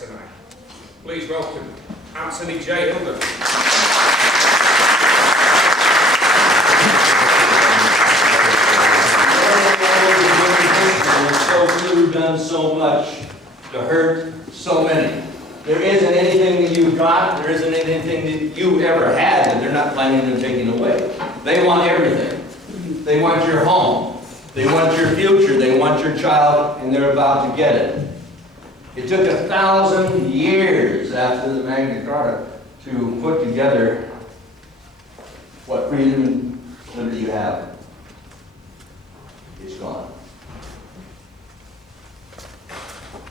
tonight. Please welcome Anthony J Hilder. You've done so much to hurt so many. There isn't anything that you've got, there isn't anything that you ever had that they're not planning on taking away. They want everything. They want your home. They want your future. They want your child, and they're about to get it. It took 1,000 years after the Magna Carta to put together what freedom and liberty you have. It's gone.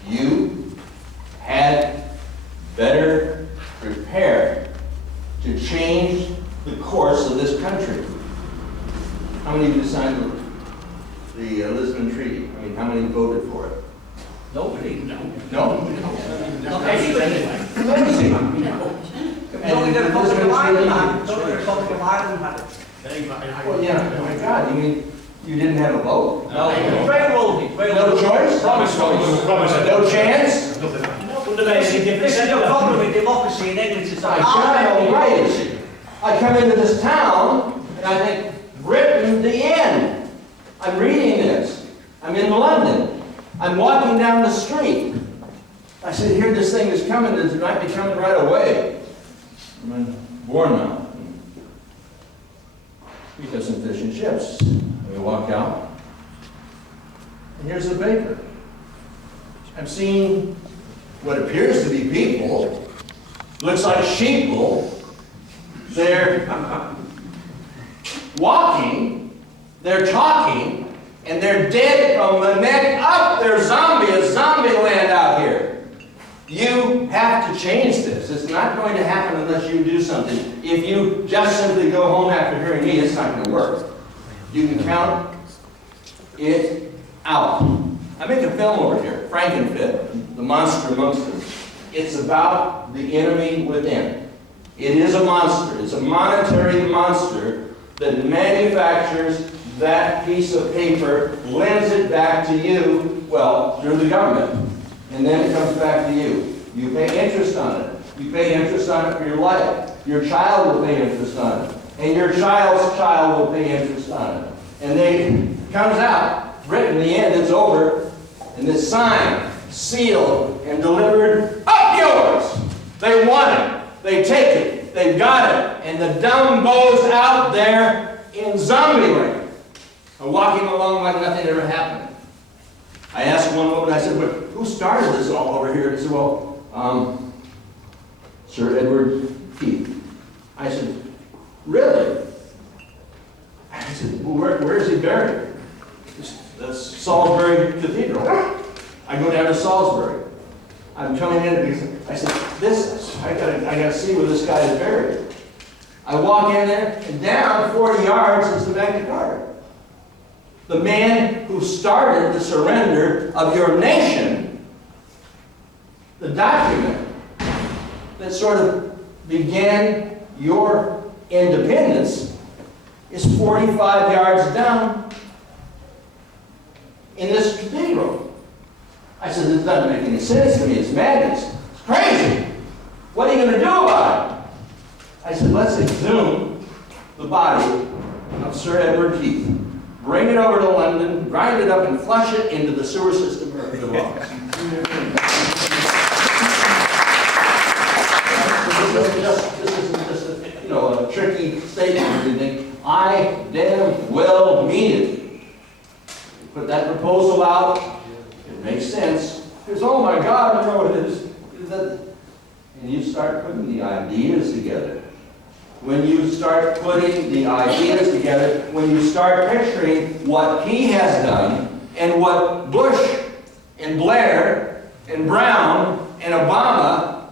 You had better prepare to change the course of this country. How many of you signed the Lisbon Treaty? I mean, how many voted for it? Nobody. No. No? Not anybody. Only the Republic of Ireland had it. Only the Republic of Ireland had it. Well, yeah, my God, you mean you didn't have a vote? No. Very well. No choice? No chance? This is the problem with democracy in English society. I come into this town, and I think, Britain, the end. I'm reading this. I'm in London. I'm walking down the street. I said, here this thing is coming. It might be coming right away. I'm in Bournemouth. We have some fish and chips. We walk out. And here's the baker. I'm seeing what appears to be people. Looks like sheeple. They're walking, they're talking, and they're dead from the neck up. They're zombie. It's zombie land out here. You have to change this. It's not going to happen unless you do something. If you just simply go home after hearing me, it's not going to work. You can count it out. I make a film over here, Frankenfit, The Monster Amongst Us. It's about the enemy within. It is a monster. It's a monetary monster that manufactures that piece of paper, lends it back to you, well, through the government. And then it comes back to you. You pay interest on it. You pay interest on it for your life. Your child will pay interest on it. And your child's child will pay interest on it. And then it comes out, written in the end, it's over, and it's signed, sealed, and delivered up yours. They want it. They take it. They've got it. And the dumbos out there in zombie land are walking along like nothing ever happened. I asked one woman, I said, "But who started this all over here?" And she said, "Well, Sir Edward Keith." I said, "Really?" I said, "Well, where is he buried?" That's Salisbury Cathedral. I go down to Salisbury. I'm coming in, and I said, I gotta see where this guy is buried. I walk in there, and down 40 yards is the Magna Carta. The man who started the surrender of your nation, the document that sort of began your independence, is 45 yards down in this cathedral. I said, this doesn't make any sense to me. It's madness. It's crazy. What are you going to do about it? I said, let's exhume the body of Sir Edward Keith. Bring it over to London, grind it up, and flush it into the sewer system where it belongs. This isn't just a tricky statement or anything. I damn well mean it. Put that proposal out. It makes sense. Because, oh my God, it is. And you start putting the ideas together. When you start putting the ideas together, when you start picturing what he has done, and what Bush, and Blair, and Brown, and Obama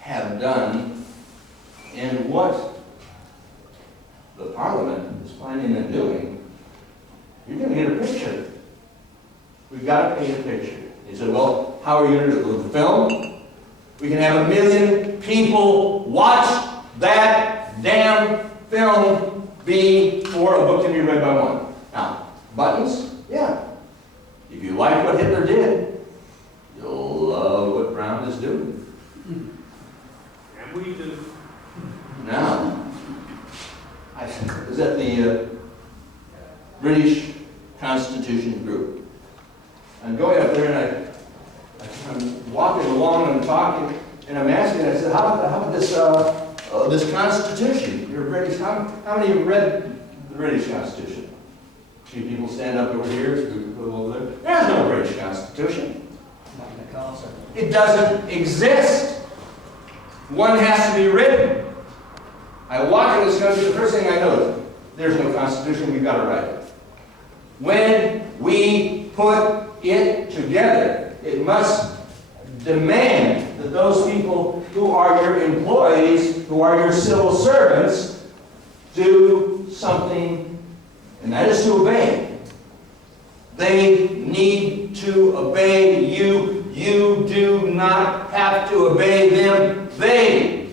have done, and what the Parliament is planning on doing, you're going to get a picture. We've got to paint a picture. He said, well, how are you going to do it? With the film? We can have 1 million people watch that damn film before a book can be read by one. Now, buttons? Yeah. If you like what Hitler did, you'll love we do. Now, I was at the British Constitution group. I'm going up there and I'm walking along and talking, and I'm asking, I said, how about this Constitution? You're British, how many of you read the British Constitution? A few people stand up over here, a few people over there. There's no British Constitution. It doesn't exist. One has to be written. I walk in this country, the first thing I notice, there's no Constitution, we've got to write it. When we put it together, it must demand that those people who are your employees, who are your civil servants, do something, and that is to obey. They need to obey you. You do not have to obey them. They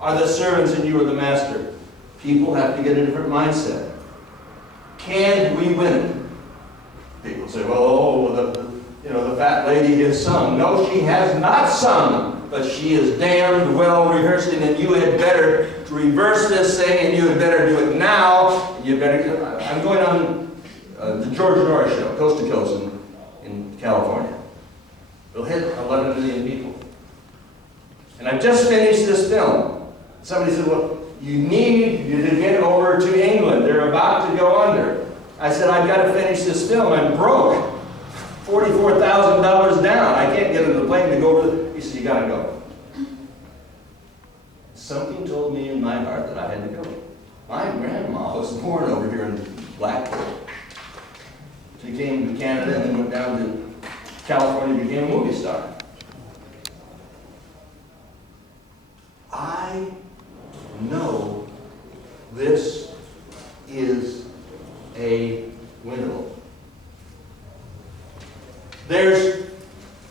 are the servants and you are the master. People have to get a different mindset. Can we win it? People say, well, the fat lady has sung. No, she has not sung, but she is damned well rehearsed, and you had better reverse this thing, and you had better do it now. You better. I'm going on the George Norris show, coast to coast in California. It'll hit 11 million people. And I've just finished this film. Somebody said, well, you need to get over to England. They're about to go under. I said, I've got to finish this film. I'm broke. $44,000 down. I can't get on the plane to go over. He said, you got to go. Something told me in my heart that I had to go. My grandma was born over here in Blackpool. She came to Canada and then went down to California and became a movie star. I know this is a window. There's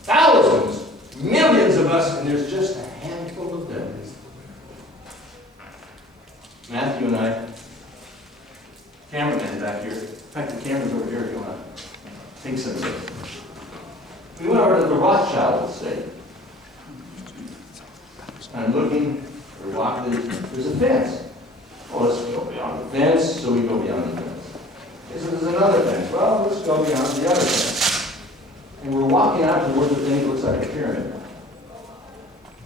thousands, millions of us, and there's just a handful of them. Matthew and I, cameraman back here. In fact, the camera's over here if you want to take some of it. We went over to the Rothschild estate. I'm looking, we're walking, there's a fence. Well, let's go beyond the fence, so we go beyond the fence. Okay, so there's another fence. Well, let's go beyond the other fence. And we're walking out toward the thing that looks like a pyramid.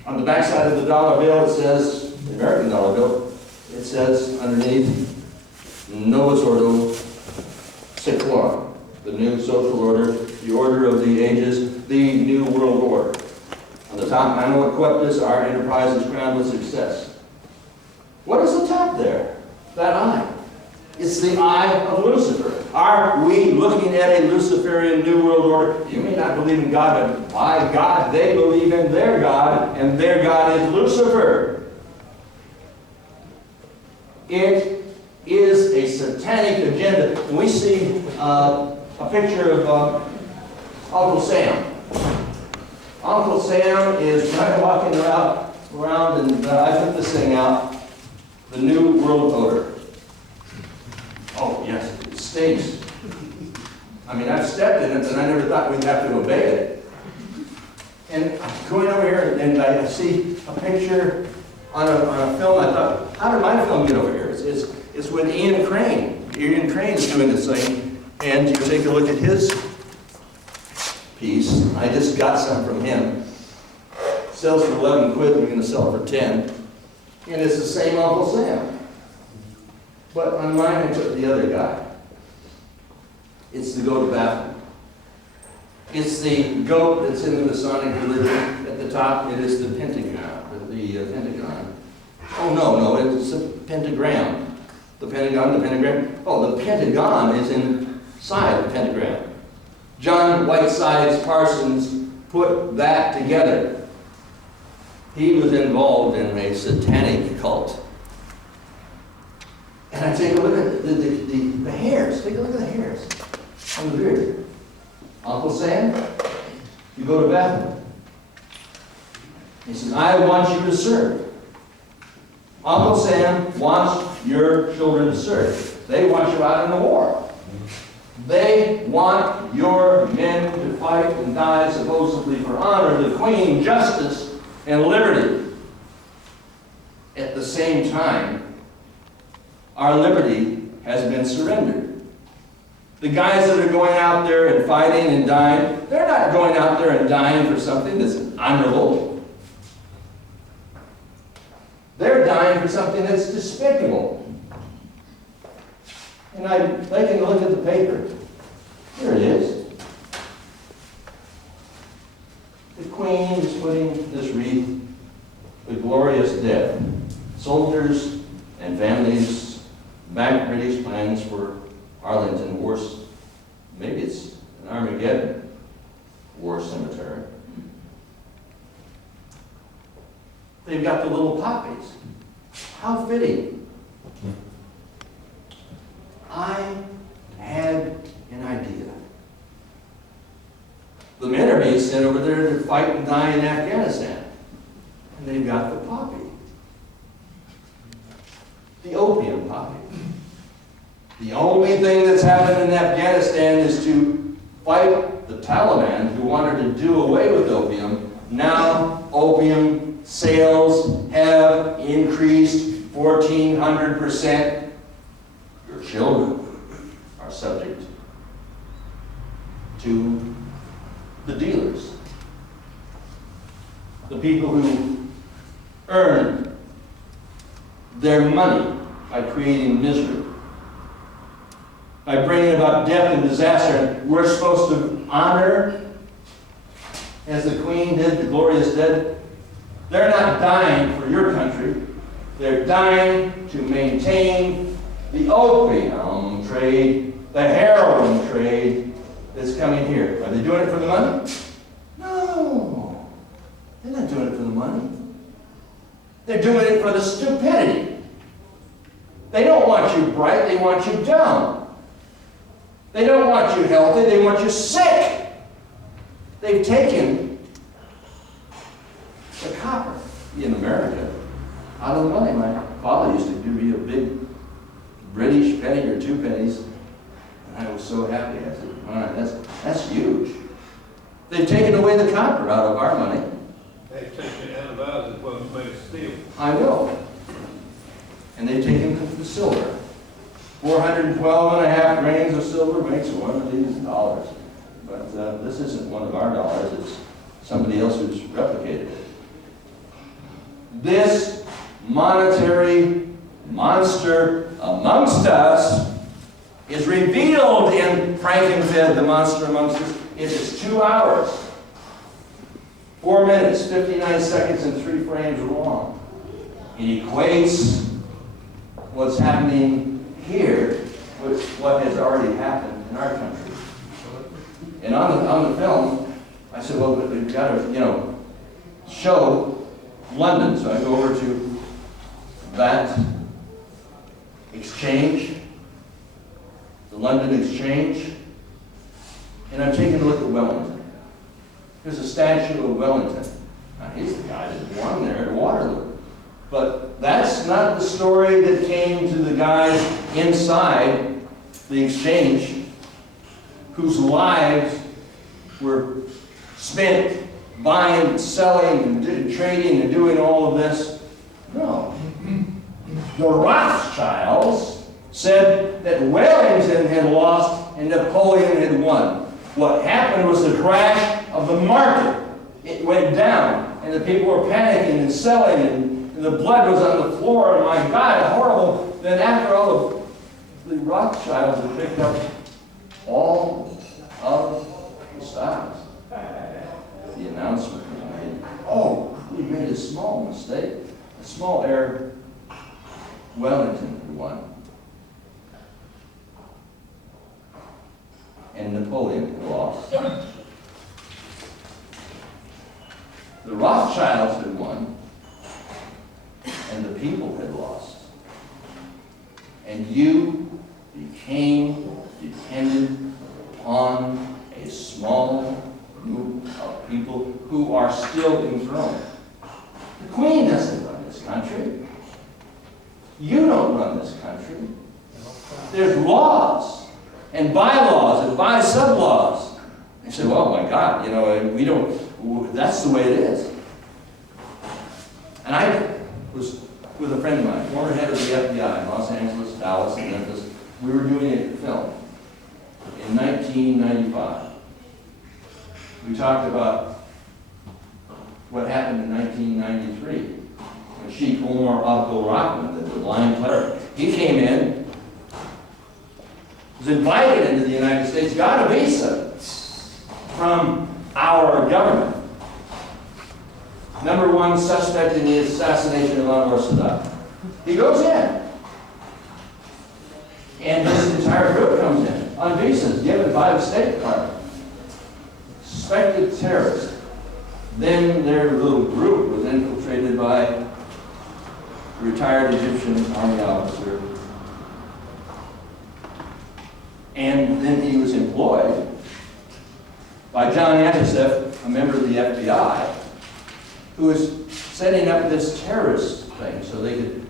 On the backside of the dollar bill, it says, the American dollar bill, it says underneath, Novus Ordo Seclorum, the new social order, the order of the ages, the new world order. On the top, Mano Equipus, our enterprise is crowned with success. What is the top there? That eye. It's the eye of Lucifer. Are we looking at a Luciferian new world order? You may not believe in God, but by God, they believe in their God, and their God is Lucifer. It is a satanic agenda. We see a picture of Uncle Sam. Uncle Sam is walking around and I took this thing out, the New World Order. Oh, yes, it stinks. I mean, I've stepped in it and I never thought we'd have to obey it. And I'm going over here and I see a picture on a film. I thought, how did my film get over here? It's with Ian Crane. Ian Crane's doing this thing, and you take a look at his piece. I just got some from him. Sells for 11 quid, we're going to sell it for 10. And it's the same Uncle Sam. But on mine, I took the other guy. It's the goat of Baphomet. It's the goat that's in the Masonic religion. At the top, it is the pentagon. The pentagon. Oh, no, it's a pentagram. The pentagram. Oh, the pentagon is inside the pentagram. John Whitesides Parsons put that together. He was involved in a satanic cult. And I take a look at the hairs. Take a look at the hairs on the beard. Uncle Sam, you go to Baphomet. He says, I want you to serve. Uncle Sam wants your children to serve. They want you out in the war. They want your men to fight and die supposedly for honor, the Queen, justice, and liberty. at the same time, our liberty has been surrendered. The guys that are going out there and fighting and dying, they're not going out there and dying for something that's honorable. They're dying for something that's despicable. And I'm taking a look at the paper. Here it is. The Queen is putting this wreath, the glorious dead. Soldiers and families back British plans for Arlington War, maybe it's an Armageddon war cemetery. They've got the little poppies. How fitting. I had an idea. The men are being sent over there to fight and die in Afghanistan. And they've got the poppy. The opium poppy. The only thing that's happened in Afghanistan is to fight the Taliban who wanted to do away with opium. Now opium sales have increased 1,400%. Your children are subject to the dealers. The people who earn their money by creating misery, by bringing about death and disaster. And we're supposed to honor, as the Queen did, the glorious dead. They're not dying for your country. They're dying to maintain the opium trade, the heroin trade that's coming here. Are they doing it for the money? No. They're not doing it for the money. They're doing it for the stupidity. They don't want you bright, they want you dumb. They don't want you healthy, they want you sick. They've taken the copper in America out of the money. My father used to give me a big British penny or 2 pennies, and I was so happy. I said, all right, that's huge. They've taken away the copper out of our money. They've taken it out of ours as well as made of steel. I know. And they've taken the silver. 412.5 grains of silver makes one of these dollars. But this isn't one of our dollars. It's somebody else who's replicated it. This monetary monster amongst us is revealed in Frankenfed, the monster amongst us. It is 2 hours, 4 minutes, 59 seconds, and 3 frames long. It equates what's happening here with what has already happened in our country. And on the film, I said, well, we've got to, show London. So I go over to that exchange, the London Exchange, and I'm taking a look at Wellington. There's a statue of Wellington. Now, he's the guy that won there at Waterloo. But that's not the story that came to the guys inside the exchange whose lives were spent buying and selling and trading and doing all of this. No. The Rothschilds said that Wellington had lost and Napoleon had won. What happened was the crash of the market. It went down, and the people were panicking and selling, and the blood was on the floor, and my God, horrible. Then after all, the Rothschilds had picked up all of the stocks. The announcement was made, oh, we made a small mistake, a small error. Wellington had won. And Napoleon had lost. The Rothschilds had won, and the people had lost. And you became dependent upon a small group of people who are still enthroned. The Queen doesn't run this country. You don't run this country. There's laws and bylaws and by-sub-laws. They say, well, my God, we don't, that's the way it is. And I was with a friend of mine, former head of the FBI in Los Angeles, Dallas, and Memphis. We were doing a film in 1995. We talked about what happened in 1993 when Sheikh Omar Abdul Rahman, the blind cleric, he came in, was invited into the United States, got a visa from our government. Number one suspect in the assassination of Anwar Sadat. He goes in. And his entire group comes in on visas given by the State Department. Suspected terrorists. Then their little group was infiltrated by a retired Egyptian army officer. And then he was employed by John Antisef, a member of the FBI, who was setting up this terrorist thing so they could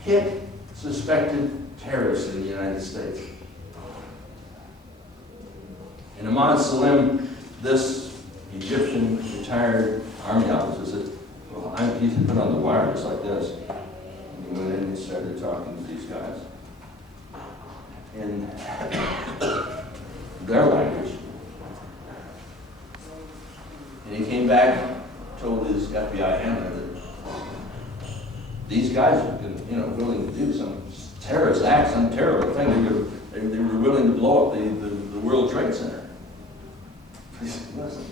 hit suspected terrorists in the United States. And Ahmad Salim, this Egyptian retired army officer, said, well, he's put on the wire just like this. And he went in and started talking to these guys in their language. And he came back, told his FBI handler that these guys have been, willing to do some terrorist act, some terrible thing. They were willing to blow up the World Trade Center. He said, listen,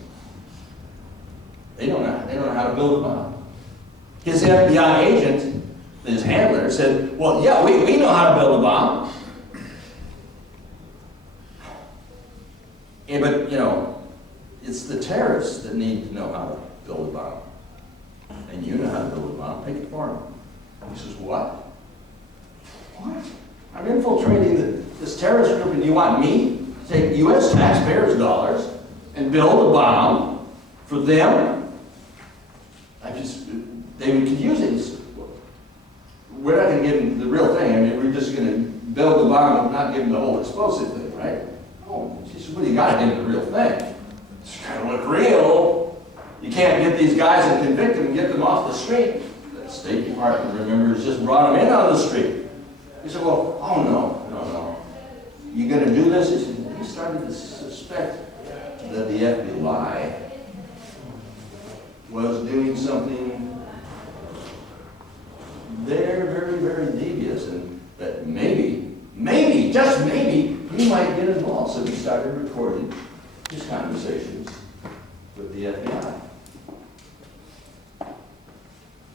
they don't know how to build a bomb. His FBI agent, his handler, said, well, yeah, we know how to build a bomb. Yeah, but, it's the terrorists that need to know how to build a bomb. And you know how to build a bomb. Take it for them. He says, what? What? I'm infiltrating this terrorist group, and you want me to take U.S. taxpayers' dollars and build a bomb for them? They could use it. We're not going to give them the real thing. I mean, we're just going to build the bomb and not give them the whole explosive thing, right? Oh, she said, well, you got to give them the real thing. It's got to look real. You can't get these guys and convict them and get them off the street. The State Department, remember, has just brought them in on the street. He said, well, oh, no. You going to do this? He said, he started to suspect that the FBI was doing something very, very devious, and that maybe, just maybe, he might get involved. So he started recording his conversations with the FBI.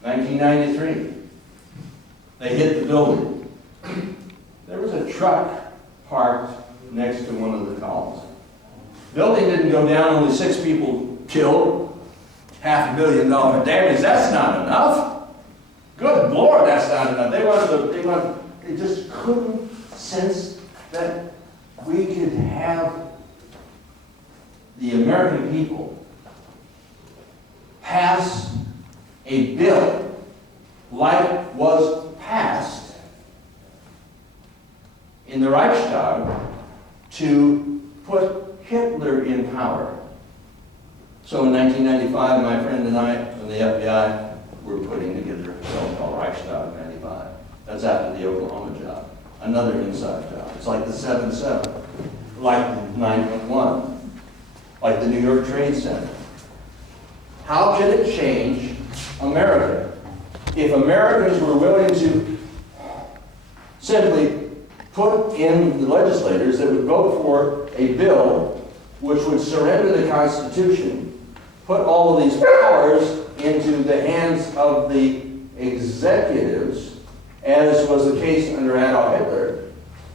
1993, they hit the building. There was a truck parked next to one of the columns. Building didn't go down, only 6 people killed. $500 million damage, that's not enough. Good Lord, that's not enough. They just couldn't sense that we could have the American people pass a bill like was passed in the Reichstag to put Hitler in power. So in 1995, my friend and I from the FBI were putting together a film called Reichstag 95. That's after the Oklahoma job. Another inside job. It's like the 7-7, like 9/11, like the New York Trade Center. How could it change America if Americans were willing to simply put in the legislators that would vote for a bill which would surrender the Constitution, put all of these powers into the hands of the executives, as was the case under Adolf Hitler,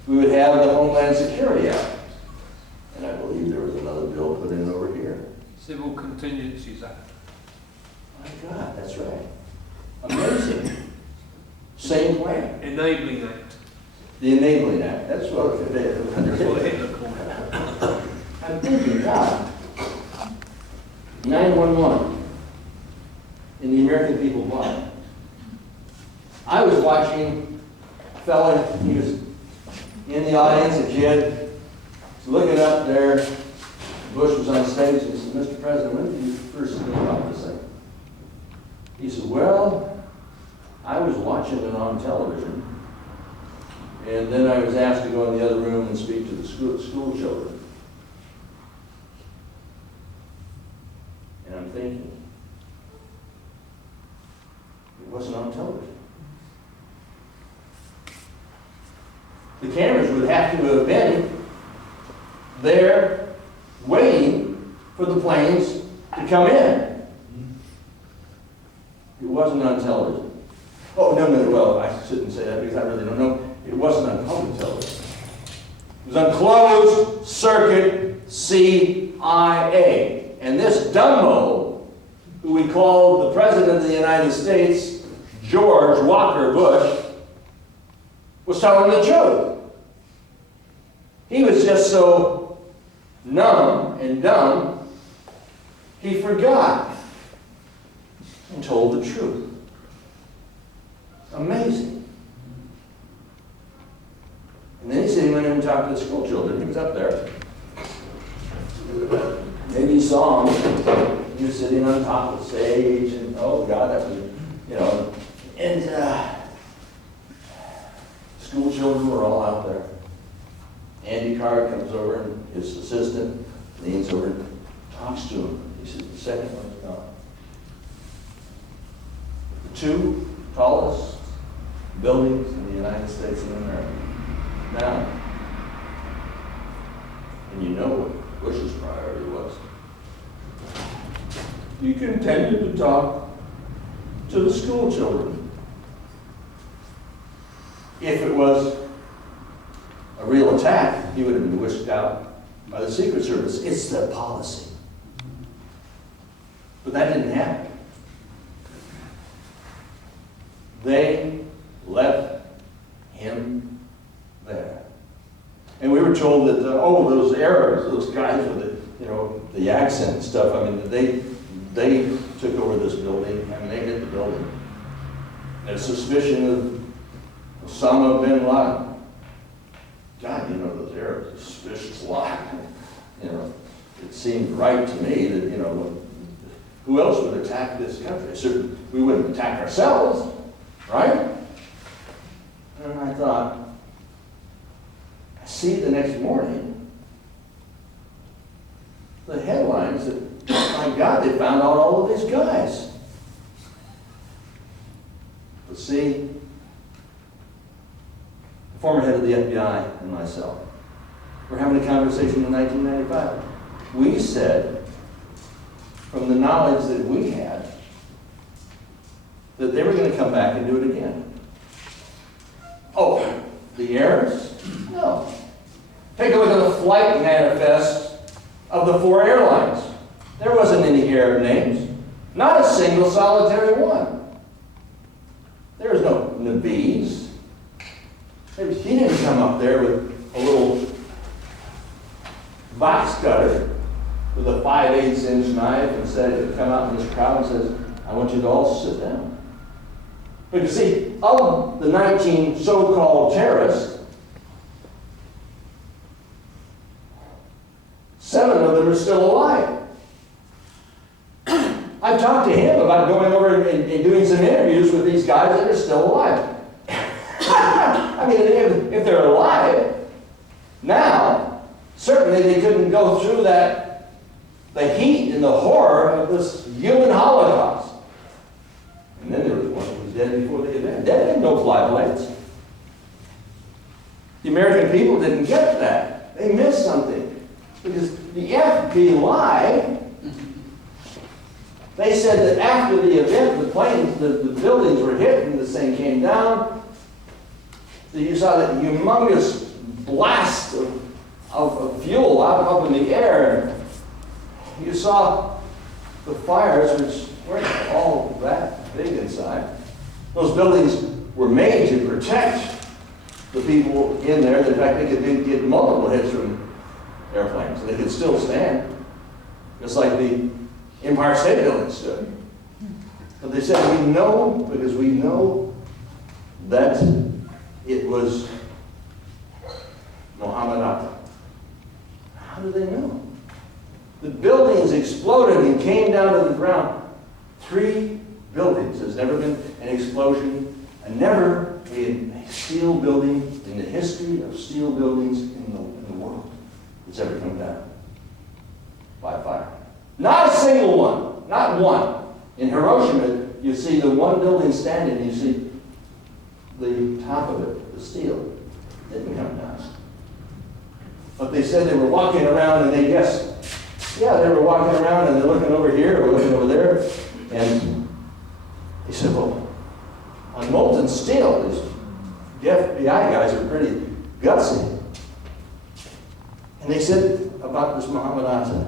we would have the Homeland Security Act. And I believe there was another bill put in over here. Civil Contingencies Act. My God, that's right. Amazing. Same plan. Enabling Act. The Enabling Act. That's what That's what Hitler called it. I'm thinking, God. 9/11. And the American people won. I was watching a fella, he was in the audience, a kid, he's looking up there. Bush was on stage, and he said, Mr. President, when did you first know about this thing? He said, well, I was watching it on television, and then I was asked to go in the other room and speak to the school children. And I'm thinking, it wasn't on television. The cameras would have to have been there waiting for the planes to come in. It wasn't on television. Oh, no, well, I shouldn't say that because I really don't know. It wasn't on public television. It was on closed circuit CIA. And this Dumbo, who we call the President of the United States, George Walker Bush, was telling the truth. He was just so numb and dumb, he forgot and told the truth. Amazing. And then he said he went in and talked to the school children. He was up there. Maybe he saw him. He was sitting on top of the stage, and oh God, that was, and school children were all out there. Andy Carr comes over, and his assistant leans over and talks to him. He says, the second one's gone. The two tallest buildings in the United States of America. Now, and you know what Bush's priority was. He continued to talk to the school children. If it was a real attack, he would have been whisked out by the Secret Service. It's their policy. But that didn't happen. They left him there. And we were told that, those Arabs, those guys with the accent and stuff, I mean, they took over this building. I mean, they hit the building. There's suspicion of Osama bin Laden. God, those Arabs, a suspicious lot. It seemed right to me that, who else would attack this country? Certainly, we wouldn't attack ourselves, right? And I thought, I see the next morning the headlines that, my God, they found out all of these guys. But see, the former head of the FBI and myself were having a conversation in 1995. We said, from the knowledge that we had, that they were going to come back and do it again. Oh, the Arabs? No. Take a look at the flight manifest of the 4 airlines. There wasn't any Arab names. Not a single solitary one. There was no Nabis. He didn't come up there with a little box cutter with a 5/8" knife and said, come out in this crowd and says, I want you to all sit down. But you see, of the 19 so-called terrorists, 7 of them are still alive. I've talked to him about going over and doing some interviews with these guys that are still alive. I mean, if they're alive, now, certainly they couldn't go through the heat and the horror of this human holocaust. And then there was one who was dead before the event. Dead had no fly planes. The American people didn't get that. They missed something. Because the FBI, they said that after the event, the planes, the buildings were hit and this thing came down. So you saw that humongous blast of fuel up in the air. You saw the fires, which weren't all that big inside. Those buildings were made to protect the people in there. In fact, they could get multiple hits from airplanes, and they could still stand, just like the Empire State Building stood. But they said, we know, because we know that it was Muhammad Atta. How do they know? The buildings exploded and came down to the ground. 3 buildings. There's never been an explosion And never a steel building in the history of steel buildings in the world has ever come down by fire. Not a single one. Not one. In Hiroshima, you see the one building standing, you see the top of it, the steel, didn't come down. But they said they were walking around and they guessed, yeah, they were walking around and they're looking over here or looking over there. And they said, well, on molten steel, the FBI guys are pretty gutsy. And they said about this Muhammad Atta,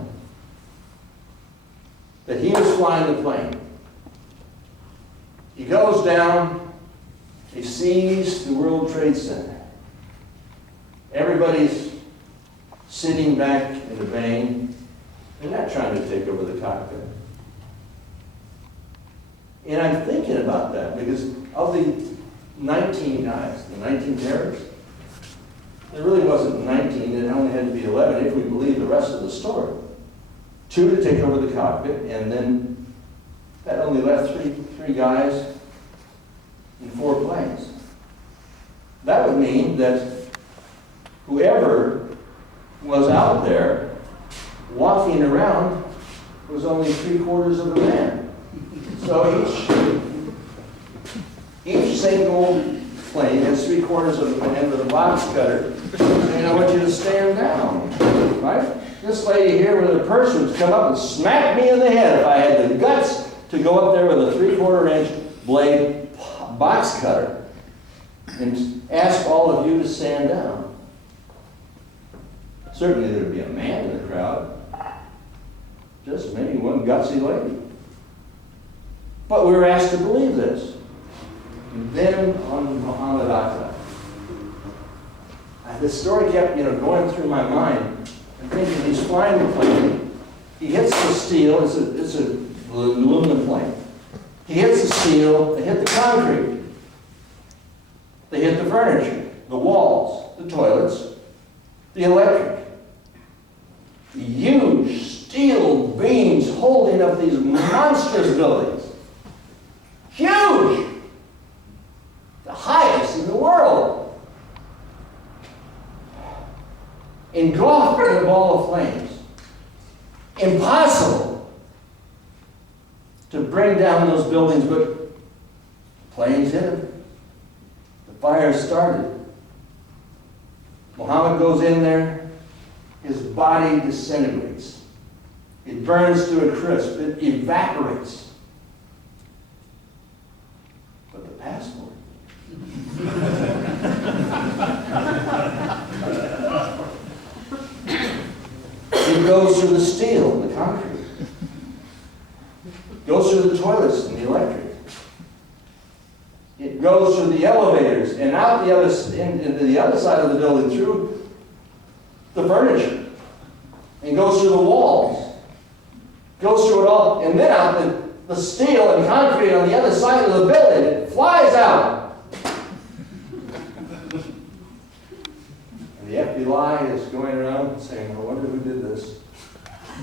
that he was flying the plane. He goes down, he sees the World Trade Center. Everybody's sitting back in the bay. They're not trying to take over the cockpit. And I'm thinking about that because of the 19 guys, the 19 terrorists, there really wasn't 19, it only had to be 11 if we believe the rest of the story. 2 to take over the cockpit, and then that only left three guys in 4 planes. That would mean that whoever was out there walking around was only 3/4 of a man. So each single plane has 3/4 of a man with a box cutter, and I want you to stand down, right? This lady here with her purse would come up and smack me in the head if I had the guts to go up there with a 3/4 inch blade box cutter and ask all of you to stand down. Certainly there would be a man in the crowd, just maybe one gutsy lady. But we were asked to believe this. And then on Muhammad Atta, this story kept going through my mind. I'm thinking he's flying the plane. He hits the steel. It's an aluminum plane. He hits the steel. They hit the concrete. They hit the furniture, the walls, the toilets, the electric. The huge steel beams holding up these monstrous buildings. Huge! The highest in the world. Engulfed in a ball of flames. Impossible to bring down those buildings, but planes hit them. The fire started. Muhammad goes in there. His body disintegrates. It burns to a crisp. It evaporates. But the passport. It goes through the steel, the concrete. It goes through the toilets and the electric. It goes through the elevators and out the other into the other side of the building through the furniture. And goes through the walls. Goes through it all, and then out the steel and concrete on the other side of the building. It flies out. And the FBI is going around saying, I wonder who did this.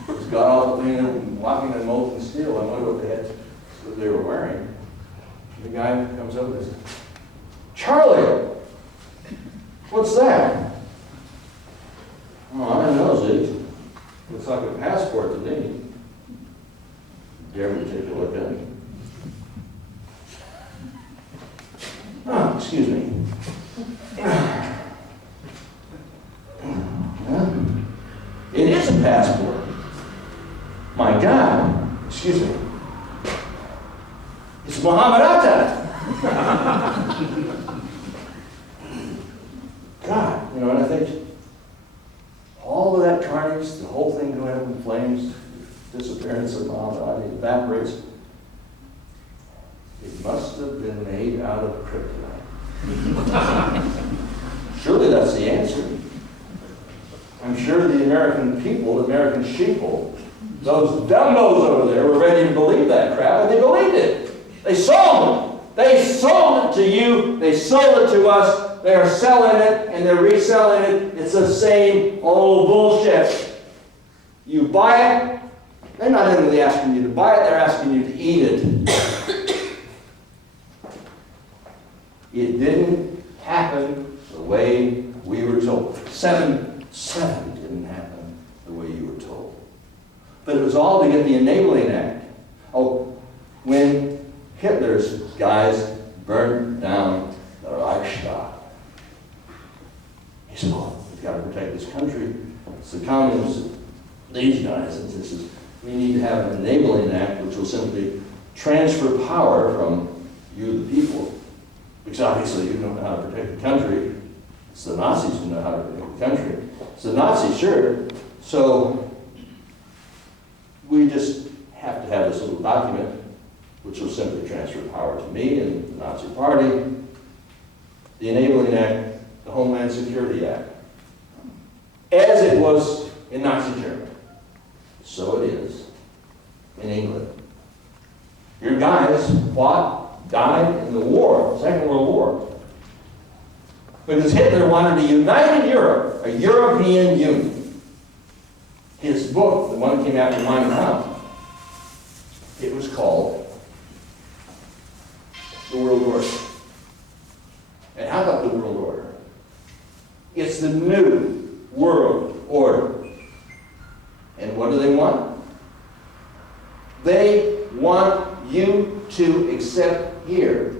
It's got all the thing walking in molten steel. I wonder what they were wearing. The guy comes up and says, Charlie, what's that? Oh, I don't know, Zeke. Looks like a passport to me. Dare me to take a look at it? Oh, excuse me. It is a passport. My God. Excuse me. It's Muhammad Atta. God, and I think all of that carnage, the whole thing going up in flames, disappearance of Muhammad Atta, evaporates. It must have been made out of kryptonite. Surely that's the answer. I'm sure the American people, the American sheeple, those dumbos over there were ready to believe that crap, and they believed it. They sold it. They sold it to you. They sold it to us. They are selling it, and they're reselling it. It's the same old bullshit. You buy it. They're not really asking you to buy it. They're asking you to eat it. It didn't happen the way we were told. 7/7 didn't happen the way you were told. But it was all to get the Enabling Act. Oh, when Hitler's guys burned down the Reichstag, he said, oh, we've got to protect this country. It's the communists, these guys, and this is, we need to have an Enabling Act which will simply transfer power from you, the people, because obviously you don't know how to protect the country. It's the Nazis who know how to protect the country. It's the Nazis, sure. So we just have to have this little document which will simply transfer power to me and the Nazi Party, the Enabling Act, the Homeland Security Act, as it was in Nazi Germany. So it is in England. Your guys fought, died in the war, Second World War, because Hitler wanted a united Europe, a European Union. His book, the one that came after Mein Kampf, it was called The World Order. And how about the World Order? It's the new world order. And what do they want? They want you to accept here